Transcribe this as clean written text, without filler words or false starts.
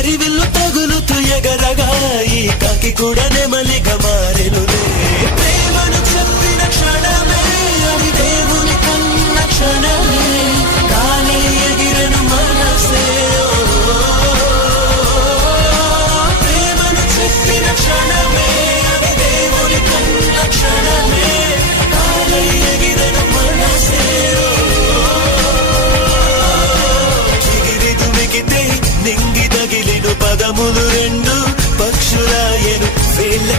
హరివిల్లు తగులుతూ ఎగరగా ఈ కాకి కూడా నెమలిగా మారెనులే. ప్రేమను చెప్పిన క్షణమే అది దేవుని కన్న క్షణమే, కానీ ఎగిరను మనసే. ప్రేమను చెప్పిన క్షణమే అది దేవుని కన్న క్షణమే, కానీ ఎగిరను మనసే. చిగిరి దుమికితే నింగి తగిలిను పదములు రెండు పక్షులాయను వేళ్ళ